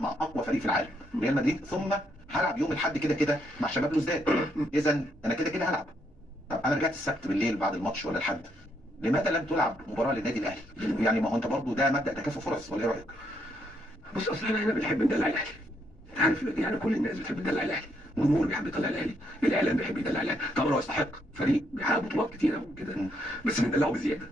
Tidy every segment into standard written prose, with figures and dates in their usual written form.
مع اقوى فريق في العالم ريال مدريد، ثم هلعب يوم الاحد كده كده مع شباب بلوزداد. اذا انا كده كده هلعب. طب انا رجعت السبت بالليل بعد الماتش ولا الحد، لماذا لم تلعب مباراه للنادي الاهلي؟ يعني ما هو انت برضه ده مبدا تكافؤ فرص، ولا ايه رايك؟ بص، اصل احنا هنا بنحب ندلع الاهلي. انت عارف يعني كل الناس بتحب تدلع الاهلي، الجمهور بيحب يطلع الاهلي، الاعلام بيحب يدلع الاهلي. طبعا هو يستحق، فريق بيحقق بطولات كتيره وكده، بس بندلعه بزياده.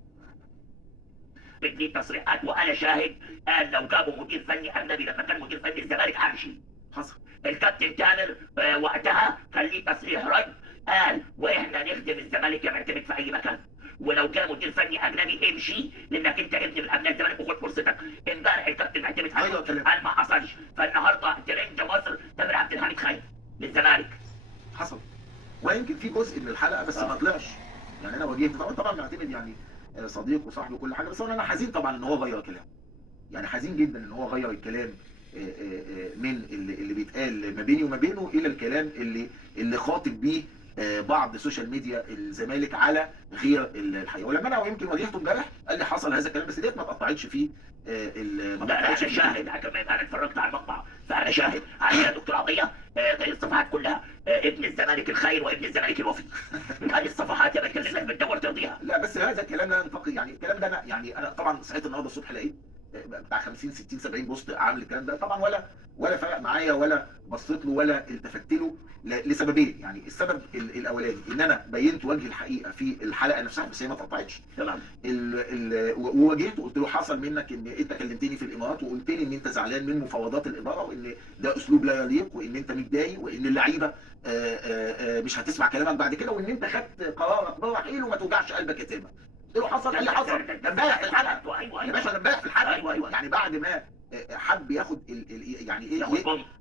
بدي تصريحات وانا شاهد، قال لو جابوا مدير فني اجنبي لما كان مدير فني الزمالك همشي. حصل. الكابتن تامر وقتها كان ليه تصريح رد، قال واحنا نخدم الزمالك يعتمد في اي مكان، ولو جاء مدير فني اجنبي امشي لانك انت ابن من ابناء الزمالك وخد فرصتك. امبارح الكابتن معتمد قال ما حصلش، فالنهارده ترند مصر تامر عبد الحميد خايف للزمالك. حصل. ويمكن في جزء من الحلقه بس ما طلعش. يعني انا واجهت طبعا معتمد يعني صديق وصاحبي وكل حاجه، بس انا حزين طبعا ان هو غير كلامه. يعني حزين جدا ان هو غير الكلام من اللي بيتقال ما بيني وما بينه الى الكلام اللي خاطب بيه بعض سوشيال ميديا الزمالك على غير الحقيقه. ولما انا يمكن واجهته امبارح قال لي حصل هذا الكلام، بس ديت ما اتقطعتش فيه ما اتقطعتش. انا شاهد، انا اتفرجت على المقطع، فانا شاهد على دكتور عطيه الصفحات كلها ابن الزمالك الخير وابن الزمالك الوفي. هذه الصفحات يا بنت اللي بتدور ترضيها. لا بس هذا الكلام لا ينطقي، يعني الكلام ده انا طبعا صحيت النهارده الصبح لقيت بتاع 50 60 70 بوست عامل الكلام ده، طبعا ولا فرق معايا ولا بصيت له ولا التفت له لسببين. يعني السبب الاولاني ان انا بينت وجه الحقيقه في الحلقه نفسها، بس هي ما اتقطعتش. تمام. وواجهته قلت له حصل منك ان انت كلمتني في الامارات وقلت لي ان انت زعلان من مفاوضات الاداره، وان ده اسلوب لا يليق، وان انت متضايق، وان اللعيبه مش هتسمع كلامك بعد كده، وان انت خدت قرارك برحيل وما توجعش قلبك يا تامر. قلت له حصل. قال لي حصل امبارح في الحلقه. يا باشا امبارح في الحلقه. يعني بعد ما حب ياخد يعني ايه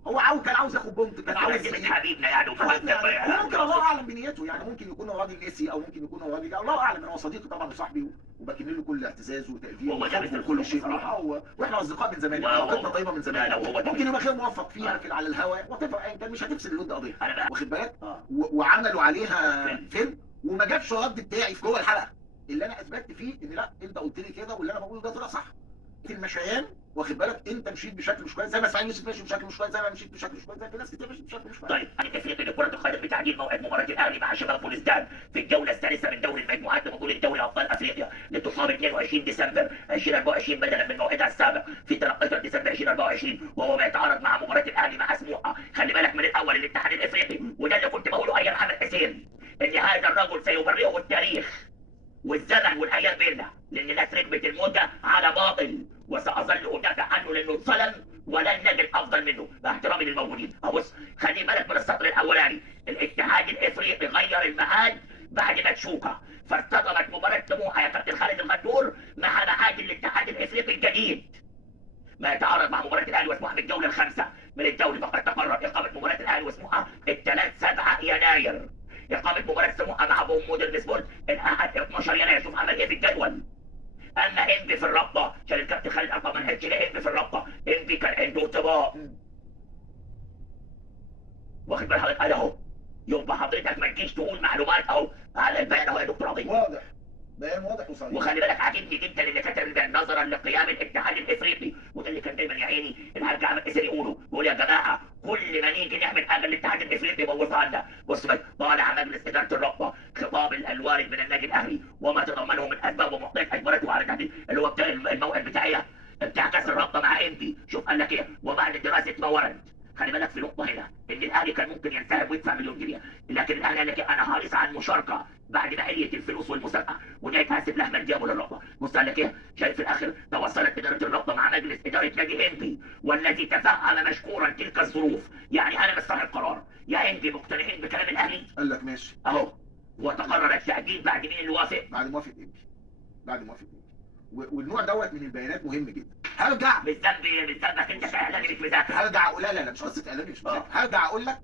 هو كان عاوز ياخد بونت، كان عاوز حبيبنا يعني ممكن الله اعلم بنيته، يعني ممكن يكون هو راجل نسي، او ممكن يكون هو راجل الله اعلم. هو صديقي طبعا وصاحبي، وبكن له كل اعتزاز وتقدير وكل شيء، واحنا اصدقاء من زمان، علاقتنا طيبه من زمان. ممكن يبقى غير موفق فيها على الهواء وتبقى انت مش هتفسد الود قضيه، واخد بالك. وعملوا عليها فيلم وما جابش الرد بتاعي في جوه الحلقه اللي انا اثبتت فيه ان لا انت قلت لي كده واللي انا بقوله ده طلع صح. في المشيان واخد بالك انت مشيت بشكل مش كويس، زي ما اسماعيل يوسف ماشي بشكل مش كويس، زي ما مشيت بشكل مش كويس، زي في ناس كتير مشيت بشكل مش كويس. طيب هنتفق ان كره القدم بتعديل موعد مباراه الاهلي مع شباب بلوزداد في الجوله الثالثه من دوري المجموعات لبطوله دوري ابطال افريقيا لتقام 22 ديسمبر 2024 بدلا من موعدها السابق في 13 ديسمبر 2024، وهو بيتعارض مع مباراه الاهلي مع سموحه. خلي بالك من الاول الاتحاد الافريقي، وده اللي كنت بقوله ايام محمد حسين، ان هذا الرجل سيبرئه التاريخ والزمن والايام بينا، لان الناس ركبت الموجه على باطل، وساظل ادافع عنه لانه اتظلم ولن نجد افضل منه باحترامي للموجودين. ابص خلي بالك من السطر الاولاني، الاتحاد الافريقي غير الميعاد بعد متشوكه، فاصطدمت مباراه سموحه يا كابتن خالد الغدور مع ميعاد الاتحاد الافريقي الجديد، ما يتعارض مع مباراه الاهلي وسموحه في الجوله الخامسه من الدوري. فقد تقرر اقامه مباراه الاهلي وسموحه الثلاث 7 يناير، إقامة مباراة سموحة مع مودرن سبورت الأحد 12 يناير. شوف عمل إيه في الجدول. أما إنبي في الرابطة عشان الكابتن خالد أرقام ما لحقش إنبي في الرابطة، إنبي كان عنده ارتباط، واخد بال حضرتك؟ أهو يبقى حضرتك ما تجيش تقول معلومات أهو على البيان أهو يا دكتور عظيم. واضح، بيان واضح وصريح. وخلي بالك عاجبني جدا اللي كتب البيان نظرا لقيام الاتحاد الافريقي، وده اللي كان دايما يا عيني الحاج احمد حسين يقول يا جماعه كل ما نيجي نعمل حاجه الاتحاد الافريقي يبوظها لنا. بص بقى، طالع مجلس اداره الرابطه خطاب الوارد من النادي الاهلي وما تضمنه من اسباب ومعطيات اجبرته على تحديد اللي هو بتاع الموعد بتاع كاس الرابطه مع انبي. شوف قال لك ايه، وبعد دراسه ما ورد. خلي بالك في نقطه هنا، ان الاهلي كان ممكن ينسحب ويدفع مليون جنيه، لكن الاهلي قال لك انا حريص على المشاركه بعد ما عليت الفلوس والمسابقه، وده يتحسب لاحمد دياب للرابطه. بص قال لك ايه، شايف في الاخر توصلت اداره الرابطه مع مجلس اداره نادي انبي والذي تفهم مشكورا تلك الظروف. يعني انا مش صاحب قرار، يا انبي مقتنعين بكلام الاهلي؟ قال لك ماشي اهو. وتقرر التأجيل بعد مين اللي وافق؟ بعد موافقه انبي. بعد موافقه انبي. والنوع دوت من البيانات مهم جدا. هرجع مش ذنبك انت كاعلامي مش مذاكر. هرجع اقول لا مش قصه اعلامي مش مذاكر. هرجع اقول لك